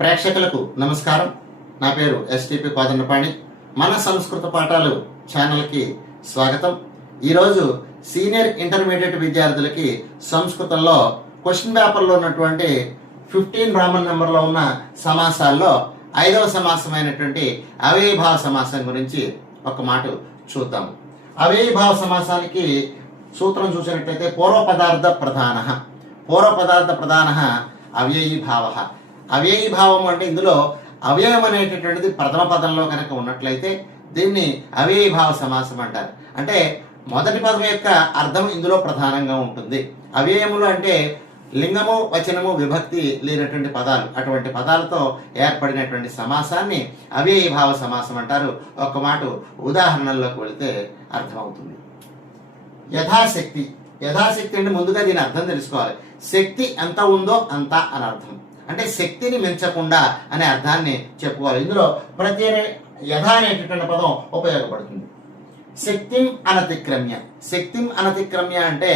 ప్రేక్షకులకు నమస్కారం. నా పేరు ఎస్టిపి కోదండపాణి. మన సంస్కృత పాఠాలు ఛానల్కి స్వాగతం. ఈరోజు సీనియర్ ఇంటర్మీడియట్ విద్యార్థులకి సంస్కృతంలో క్వశ్చన్ పేపర్లో ఉన్నటువంటి 15 రోమన్ నెంబర్లో ఉన్న సమాసాల్లో 5వ సమాసమైనటువంటి అవ్యయీభావ సమాసం గురించి ఒక మాట చూద్దాము. అవ్యయీభావ సమాసానికి సూత్రం చూసినట్లయితే పూర్వపదార్థ ప్రధాన అవ్యయీభావ. అవ్యయీభావం అంటే ఇందులో అవ్యయం అనేటటువంటిది ప్రథమ పదంలో కనుక ఉన్నట్లయితే దీన్ని అవ్యయీభావ సమాసం అంటారు. అంటే మొదటి పదం యొక్క అర్థం ఇందులో ప్రధానంగా ఉంటుంది. అవ్యయములు అంటే లింగము, వచనము, విభక్తి లేనటువంటి పదాలు. అటువంటి పదాలతో ఏర్పడినటువంటి సమాసాన్ని అవ్యయీభావ సమాసం అంటారు. ఒక మాట ఉదాహరణల్లోకి వెళితే అర్థమవుతుంది. యథాశక్తి అంటే ముందుగా దీని అర్థం తెలుసుకోవాలి. శక్తి ఎంత ఉందో అంత అని అర్థం. అంటే శక్తిని మించకుండా అనే అర్థాన్ని చెప్పుకోవాలి. ఇందులో ప్రతి యథ అనేటటువంటి పదం ఉపయోగపడుతుంది. శక్తిం అనతిక్రమ్య అంటే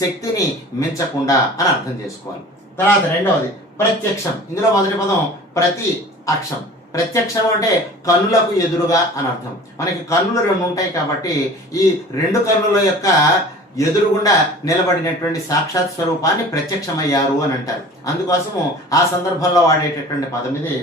శక్తిని మించకుండా అని అర్థం చేసుకోవాలి. తర్వాత రెండవది ప్రత్యక్షం. ఇందులో మొదటి పదం ప్రతి అక్షం. ప్రత్యక్షం అంటే కన్నులకు ఎదురుగా అని అర్థం. మనకి కన్నులు 2 ఉంటాయి కాబట్టి ఈ 2 కన్నుల యొక్క ఎదురుగుండా నిలబడినటువంటి సాక్షాత్ స్వరూపాన్ని ప్రత్యక్షమయ్యారు అని అంటారు. అందుకోసము ఆ సందర్భంలో వాడేటటువంటి పదం ఇది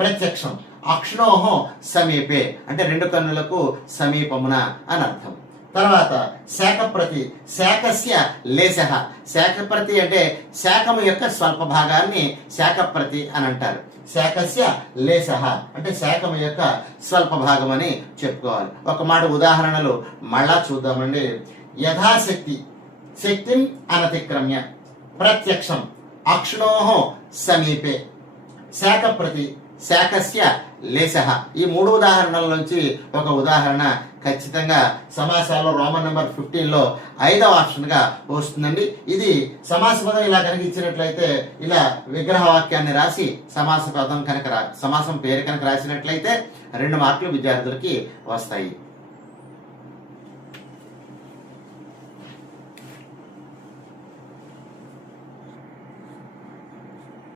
ప్రత్యక్షం. అక్ష్ణోహో సమీపే అంటే 2 కన్నులకు సమీపమున అని అర్థం. తర్వాత శాఖప్రతి, శాఖస్య లేశః. శాఖప్రతి అంటే శాఖము యొక్క స్వల్ప భాగాన్ని శాఖప్రతి అని అంటారు. శాఖస్య లేశః అంటే శాఖము యొక్క స్వల్ప భాగం అని చెప్పుకోవాలి. ఒక మాట ఉదాహరణలు మళ్ళా చూద్దామండి. యథాశక్తి, శక్తిం అనతిక్రమ్య, ప్రత్యక్షం, అక్ష్ణోహో సమీపే, శాఖప్రతి, శాఖస్య లేశః. ఈ 3 ఉదాహరణల నుంచి ఒక ఉదాహరణ ఖచ్చితంగా సమాసాల్లో రోమన్ నెంబర్ 15లో 5వ ఆప్షన్ గా వస్తుందండి. ఇది సమాస పదం ఇలా కనుక ఇచ్చినట్లయితే ఇలా విగ్రహ వాక్యాన్ని రాసి సమాస పదం కనుక సమాసం పేరు కనుక రాసినట్లయితే 2 మార్కులు విద్యార్థులకి వస్తాయి.